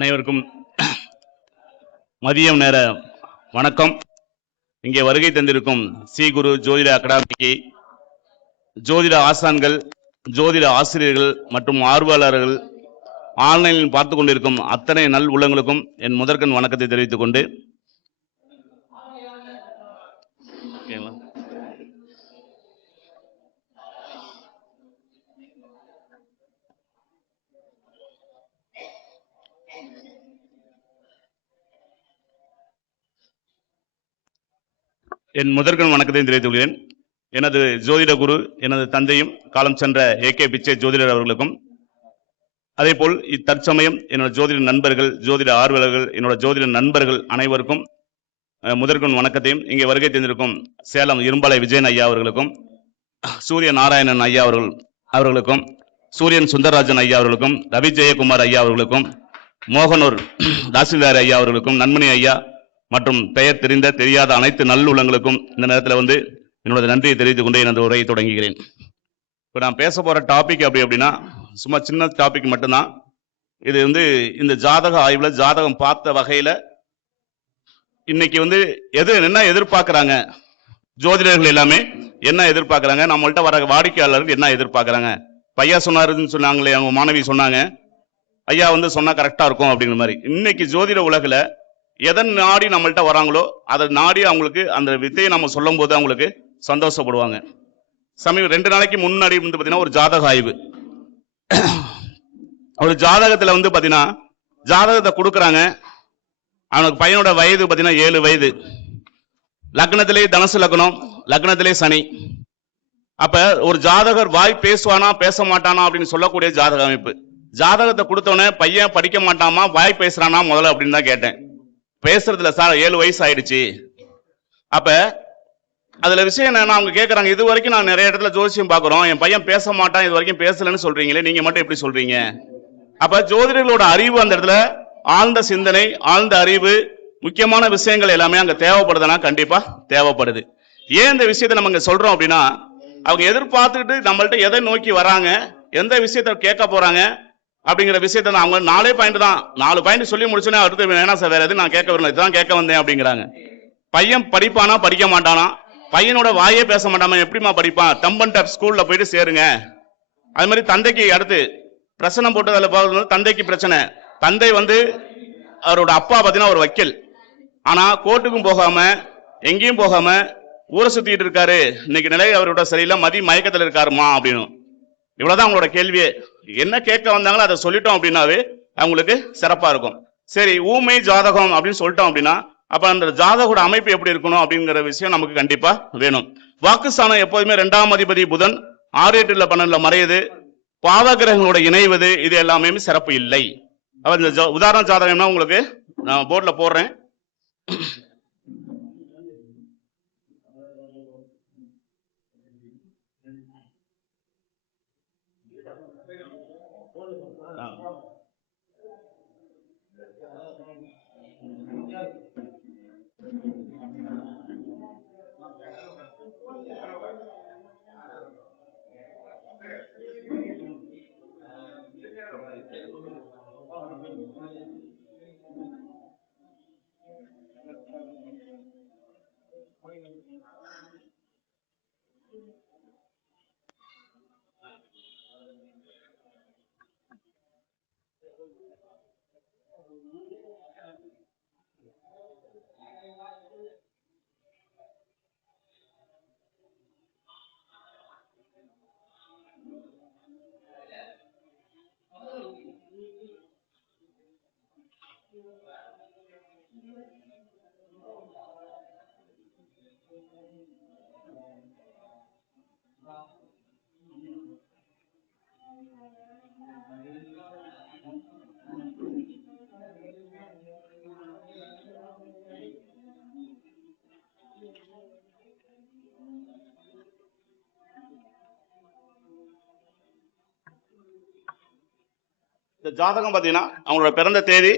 அனைவருக்கும் மதியம் நேர வணக்கம். இங்கே வருகை தந்திருக்கும் ஸ்ரீ குரு ஜோதிட அகாடமிக்கு ஜோதிட ஆசான்கள், ஜோதிட ஆசிரியர்கள் மற்றும் ஆர்வலர்கள், ஆன்லைனில் பார்த்து கொண்டிருக்கும் அத்தனை நல் உள்ளங்களுக்கும் என் முதற்கண் வணக்கத்தை தெரிவித்துக் கொண்டு, என் முதற்கண் வணக்கத்தை தெரிவித்துக் கொள்கிறேன். எனது ஜோதிட குரு, எனது தந்தையும் காலம் சென்ற ஏகே பிச்சை ஜோதிடர் அவர்களுக்கும், அதே போல் இத்தற்சமயம் என்னோட ஜோதிட நண்பர்கள், ஜோதிட ஆர்வலர்கள், என்னோட ஜோதிட நண்பர்கள் அனைவருக்கும் முதற்கண் வணக்கத்தையும், இங்கே வருகை தந்திருக்கும் சேலம் இரும்பாலை விஜயன் ஐயா அவர்களுக்கும், சூரிய நாராயணன் ஐயா அவர்களுக்கும், சூரியன் சுந்தரராஜன் ஐயா அவர்களுக்கும், ரவி ஜெயக்குமார் ஐயா அவர்களுக்கும், மோகனூர் தாசில்தார் ஐயா அவர்களுக்கும், நன்மணி ஐயா மற்றும் பெயர் தெரிந்த தெரியாத அனைத்து நல்லுள்ளங்களுக்கும் இந்த நேரத்தில் என்னோட நன்றியை தெரிவித்துக் கொண்டு எனது உரையை தொடங்குகிறேன். இப்போ நான் பேச போற டாபிக் அப்படின்னா சும்மா சின்ன டாபிக் மட்டும்தான். இது இந்த ஜாதக ஆய்வுல ஜாதகம் பார்த்த வகையில இன்னைக்கு என்ன எதிர்பார்க்கிறாங்க, ஜோதிடர்கள் எல்லாமே என்ன எதிர்பார்க்கிறாங்க, நம்மள்ட்ட வர வாடிக்கையாளர்கள் என்ன எதிர்பார்க்கிறாங்க. பையா சொன்னாருன்னு சொன்னாங்களே, அவங்க மாணவி சொன்னாங்க, ஐயா சொன்னா கரெக்டா இருக்கும் அப்படிங்கிற மாதிரி. இன்னைக்கு ஜோதிட உலகில எதன் நாடி நம்மள்ட்ட வராங்களோ அதை நாடி அவங்களுக்கு அந்த வித்தையை நம்ம சொல்லும் போது அவங்களுக்கு சந்தோஷப்படுவாங்க. சமீபம் 2 நாளைக்கு முன்னாடி பார்த்தீங்கன்னா ஒரு ஜாதக ஆய்வு, ஒரு ஜாதகத்துல பார்த்தீங்கன்னா ஜாதகத்தை கொடுக்குறாங்க. அவனுக்கு பையனோட வயது பார்த்தீங்கன்னா 7 வயது, லக்னத்திலே தனுசு லக்னம், லக்னத்திலே சனி. அப்ப ஒரு ஜாதகர் வாய் பேசுவானா பேச மாட்டானா அப்படின்னு சொல்லக்கூடிய ஜாதக அமைப்பு. ஜாதகத்தை கொடுத்தோன்னே பையன் படிக்க மாட்டாமா வாய் பேசுறானா முதல்ல அப்படின்னு தான் கேட்டேன். பேசுறதுல சார் 7 வயசு ஆயிடுச்சு. அப்ப அதுல விஷயம் என்னன்னா, அவங்க கேட்கறாங்க, இது வரைக்கும் நான் நிறைய இடத்துல ஜோசியம் பாக்குறோம், என் பையன் பேச மாட்டான், இது வரைக்கும் பேசலன்னு சொல்றீங்களே, நீங்க மட்டும் எப்படி சொல்றீங்க? அப்ப ஜோதிடர்களோட அறிவு அந்த இடத்துல ஆழ்ந்த சிந்தனை, ஆழ்ந்த அறிவு, முக்கியமான விஷயங்கள் எல்லாமே அங்க தேவைப்படுதுன்னா கண்டிப்பா தேவைப்படுது. ஏன் இந்த விஷயத்தை நம்ம இங்க சொல்றோம் அப்படின்னா, அவங்க எதிர்பார்த்துக்கிட்டு நம்மள்ட்ட எதை நோக்கி வராங்க, எந்த விஷயத்த கேட்க போறாங்க அப்படிங்கிற விஷயத்த அவங்க 4 பாயிண்ட் தான், 4 பாயிண்ட் சொல்லி முடிச்சோன்னே அடுத்து வேணா சார் வேற எது நான் கேட்க வரல, இதுதான் கேட்க வந்தேன் அப்படிங்கிறாங்க. பையன் படிப்பானா படிக்க மாட்டானா, பையனோட வாயே பேச மாட்டாம எப்படிமா படிப்பான், டம்பன் டாப் ஸ்கூல்ல போயிட்டு சேருங்க. அது மாதிரி தந்தைக்கு அடுத்து பிரச்சனை போட்டதில் பார்க்கறது, தந்தைக்கு பிரச்சனை. தந்தை அவரோட அப்பா பார்த்தீங்கன்னா ஒரு வக்கீல், ஆனா கோர்ட்டுக்கும் போகாம எங்கேயும் போகாம ஊரை சுத்திட்டு இருக்காரு. இன்னைக்கு நிலை அவரோட சரியில்லை, மயக்கத்தில் இருக்காருமா அப்படின்னு. இவ்வளவுதான் அவங்களோட கேள்வியே. என்ன கேட்க வந்தாங்களோ அதை சொல்லிட்டோம் அப்படின்னாவே அவங்களுக்கு சிறப்பா இருக்கும். சரி, ஊமை ஜாதகம் அப்படின்னு சொல்லிட்டோம் அப்படின்னா அப்ப அந்த ஜாதகோட அமைப்பு எப்படி இருக்கணும் அப்படிங்கிற விஷயம் நமக்கு கண்டிப்பா வேணும். வாக்குஸ்தானம் எப்போதுமே 2ஆம் அதிபதி புதன் 6, 8, 12 மறையுது, பாவகிரகங்களோட இணைவது, இது எல்லாமே சிறப்பு இல்லை. அப்ப இந்த உதாரண ஜாதகம்னா உங்களுக்கு நான் போர்ட்ல போடுறேன். இந்த ஜாதகம் பார்த்தீங்கன்னா அவங்களோட பிறந்த தேதி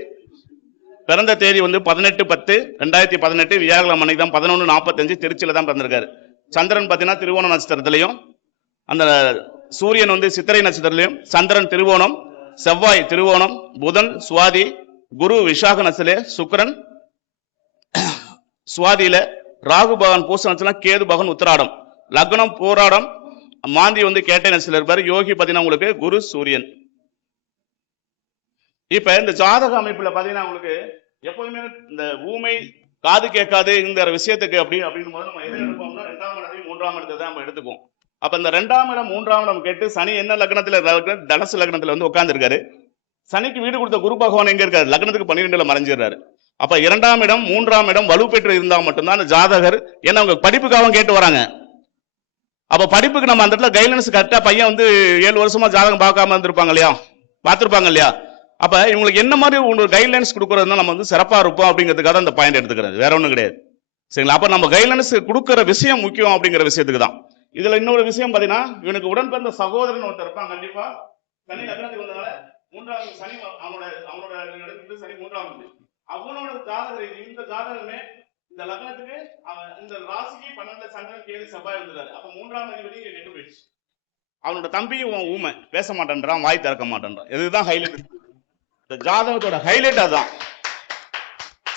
18/10/2018 வியாழக்கிழமை அன்னைக்கு தான் 11:45 திருச்சியில தான் பிறந்திருக்காரு. சந்திரன் பார்த்தீங்கன்னா திருவோண நட்சத்திரத்திலையும், அந்த சூரியன் சித்திரை நட்சத்திரத்திலையும், சந்திரன் திருவோணம், செவ்வாய் திருவோணம், புதன் சுவாதி, குரு விசாக நட்சத்திலே, சுக்கிரன் சுவாதியில, ராகு பகவான் பூச நட்சத்திரம், கேது பகவான் உத்திராடம், லக்னம் போராடம், மாந்தி வந்து கேட்டை நட்சத்திரம் இருப்பாரு. யோகி பாத்தீங்கன்னா உங்களுக்கு குரு சூரியன். இப்ப இந்த ஜாதக அமைப்புல பாத்தீங்கன்னா உங்களுக்கு எப்போதுமே இந்த ஊமை காது கேட்காது இந்த விஷயத்துக்கு அப்படின்னு போது நம்ம எதை எடுப்போம்னா 2ஆம் இடத்தையும் 3ஆம் இடத்தை தான் நம்ம எடுத்துக்குவோம். அப்ப இந்த 2ஆம் இடம் 3ஆம் இடம் கேட்டு சனி என்ன லக்னத்துல தனுசு லக்னத்துல வந்து உட்கார்ந்து இருக்காரு. சனிக்கு வீடு கொடுத்த குரு பகவான் எங்க இருக்காரு? லக்னத்துக்கு 12ல மறைஞ்சிடுறாரு. அப்ப 2ஆம் இடம் 3ஆம் இடம் வலுப்பெற்று இருந்தா மட்டும்தான் ஜாதகர், ஏன்னா அவங்க படிப்புக்காக கேட்டு வராங்க. அப்ப படிப்புக்கு நம்ம அந்த இடத்துல கைட்லைன்ஸ் கரெக்டா, பையன் வந்து 7 வருஷமா ஜாதகம் பார்க்காம இருந்திருப்பாங்க இல்லையா, பார்த்திருப்பாங்க இல்லையா. அப்ப இவங்களுக்கு என்ன மாதிரி ஒரு கைட்லைன்ஸ் கொடுக்கறதுனா நம்ம வந்து சிறப்பா இருப்போம் அப்படிங்கிறதுக்காக அந்த பாயிண்ட் எடுத்துக்கிறது, வேற ஒண்ணும் கிடையாது. சரிங்களா? அப்ப நம்ம கைட்லைன்ஸ் கொடுக்கிற விஷயம் முக்கியம் அப்படிங்கிற விஷயத்துக்கு தான். இதுல இன்னொரு விஷயம் பாத்தீங்கன்னா, இவனுக்கு உடன் பிறந்த சகோதரன் ஒருத்தர் இருப்பான். கண்டிப்பா சனி லக்னத்துக்கு வந்ததால 3ஆவது சனி அவனோட சனி 3ஆவது அவனோட ஜாதகர், இந்த ஜாதகமே இந்த லக்னத்துக்கு இந்த ராசிக்கு 12 சந்திரன் கேது செவ்வாய் வந்துறாரு. அப்ப 3ஆம் அதிபதி இங்க கெட்டு போயிடுச்சு. அவனோட தம்பியும் ஊமை, பேச மாட்டேன்றான், வாய் திறக்க மாட்டேன்றான். இதுதான் ஹைலைட், இந்த ஜாதகத்தோட ஹைலைட் அதுதான்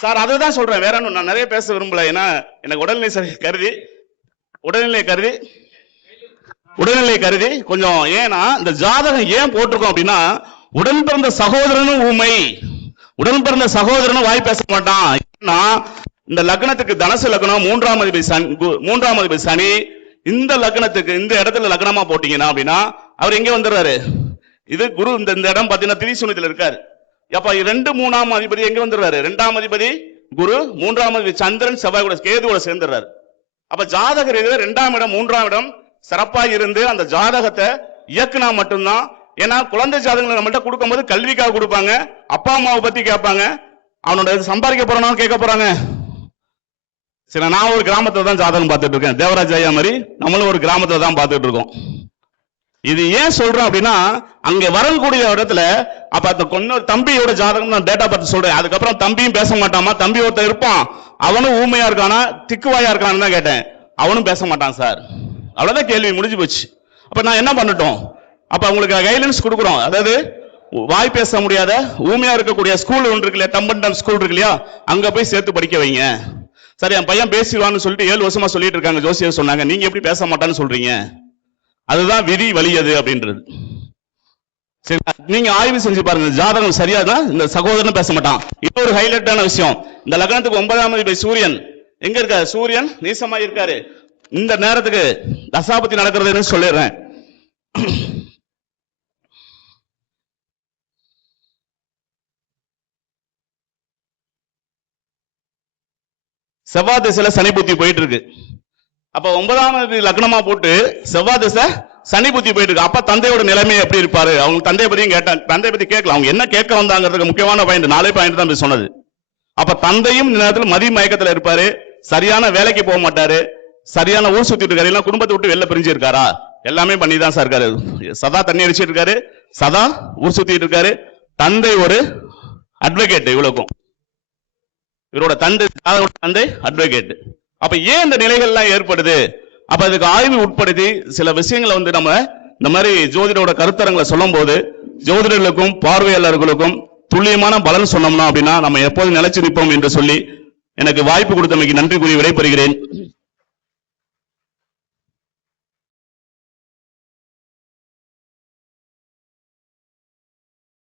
சார். அதுதான் சொல்றேன், வேற ஒன்றும் நான் நிறைய பேச விரும்பல. ஏன்னா எனக்கு உடல்நிலை கருதி கொஞ்சம், ஏன்னா இந்த ஜாதகம் ஏன் போட்டிருக்கோம் அப்படின்னா, உடன் பிறந்த சகோதரனும் ஊமை, உடன் பிறந்த சகோதரனும் வாய் பேச மாட்டான். ஏன்னா இந்த லக்னத்துக்கு தனுசு லக்னம் 3ஆம் அதிபதி சனி, இந்த லக்னத்துக்கு இந்த இடத்துல லக்னமா போட்டீங்கன்னா அப்படின்னா அவர் எங்க வந்துடுறாரு? இது குரு இந்த இடம் பாத்தீங்கன்னா திரிசூன்யத்துல இருக்காரு. அப்ப 2, 3ஆம் அதிபதி எங்க வந்துடுறாரு? 2ஆம் அதிபதி குரு, 3ஆம் அதிபதி சந்திரன் செவ்வாய் கூட கேதுவோட சேர்ந்துடுறாரு. அப்ப ஜாதகர் 2ஆம் இடம் 3ஆம் இடம் சிறப்பா இருந்து அந்த ஜாதகத்தை இயக்குனா மட்டும்தான். ஏன்னா குழந்தை ஜாதகங்களை நம்மள்ட்ட கொடுக்கும்போது கல்விக்காக கொடுப்பாங்க, அப்பா அம்மாவை பத்தி கேட்பாங்க, அவனோட சம்பாதிக்க போறானு கேட்க போறாங்க. சரி, நான் ஒரு கிராமத்துல தான் ஜாதகம் பார்த்துட்டு இருக்கேன், தேவராஜ் ஐயா மாதிரி நம்மளும் ஒரு கிராமத்துல தான் பார்த்துட்டு இருக்கோம். இது ஏன் சொல்றேன் அப்படின்னா, அங்க வரக்கூடிய இடத்துல அப்ப அந்த கொஞ்சம் தம்பியோட ஜாதகம் நான் டேட்டா பார்த்து சொல்றேன். அதுக்கப்புறம் தம்பியும் பேச மாட்டாமா, தம்பி ஒருத்தர் இருப்பான், அவனும் ஊமையா இருக்கானா திக்குவாயா இருக்கான்னு தான் கேட்டேன். அவனும் பேச மாட்டான் சார். அவ்வளவுதான், கேள்வி முடிஞ்சு போச்சு. அப்ப நான் என்ன பண்ணட்டும்? அப்ப உங்களுக்கு கைட்லைன்ஸ் கொடுக்குறோம். அதாவது வாய் பேச முடியாத ஊமையா இருக்கக்கூடிய ஸ்கூல் ஒன்று இருக்கு இல்லையா, டம்பன் ஸ்கூல் இருக்கு இல்லையா, அங்க போய் சேர்த்து படிக்க வைங்க. சரி, என் பையன் பேசிடுவான்னு சொல்லிட்டு 7 வருஷமா சொல்லிட்டு இருக்காங்க, ஜோசியர் சொன்னாங்க, நீங்க எப்படி பேச மாட்டான்னு சொல்றீங்க? அதுதான் விதி வலியது அப்படின்றது. சரி, நீங்க ஆய்வு செஞ்சு பாருங்க, ஜாதகம் சரியாதான் இந்த சகோதரன் பேச மாட்டான். இன்னொரு ஹைலைட்டான விஷயம், இந்த லக்னத்துக்கு 9ஆம் அதிபதி சூரியன் எங்க இருக்காரு? சூரியன் நீசமா இருக்காரு. இந்த நேரத்துக்கு தசாபதி நடக்கிறதுன்னு சொல்லிடுறேன். செவ்வாய் திசையில சனி புத்தி போயிட்டு இருக்கு. அப்ப 9ஆம் அதிபதி லக்னமா போட்டு செவ்வாய் திசை சனி புத்தி போயிட்டு இருக்கு. அப்ப தந்தையோட நிலைமை எப்படி இருப்பாரு? அவங்க தந்தையை பத்தியும் கேட்டாங்க, தந்தையை பத்தி கேட்கலாம், அவங்க என்ன கேட்க வந்தாங்கிறதுக்கு முக்கியமான பாயிண்ட் 4 பாயிண்ட் தான் சொன்னது. அப்ப தந்தையும் இந்த நேரத்தில் மதி மயக்கத்துல இருப்பாரு, சரியான வேலைக்கு போக மாட்டாரு, சரியான ஊர் சுத்திட்டு இருக்காரு, எல்லாம் குடும்பத்தை விட்டு வெளில பிரிஞ்சு இருக்காரா? எல்லாமே பண்ணி தான் சார் இருக்காரு. சதா தண்ணி அடிச்சிட்டு இருக்காரு, சதா ஊர் சுத்திட்டு இருக்காரு. தந்தை ஒரு அட்வொகேட், இவ்வளவுக்கும் இவரோட தந்தை அட்வொகேட். அப்ப ஏன் இந்த நிலைகள் எல்லாம் ஏற்படுது? அப்ப அதுக்கு ஆய்வு உட்படுத்தி சில விஷயங்களை வந்து நம்ம இந்த மாதிரி ஜோதிடரோட கருத்தரங்களை சொல்லும் போது ஜோதிடர்களுக்கும் பார்வையாளர்களுக்கும் துல்லியமான பலன் சொன்னோம்னா அப்படின்னா நம்ம எப்போதும் நிலைச்சு நிற்போம் என்று சொல்லி எனக்கு வாய்ப்பு கொடுத்தமைக்கு நன்றி கூறி விடைபெறுகிறேன்.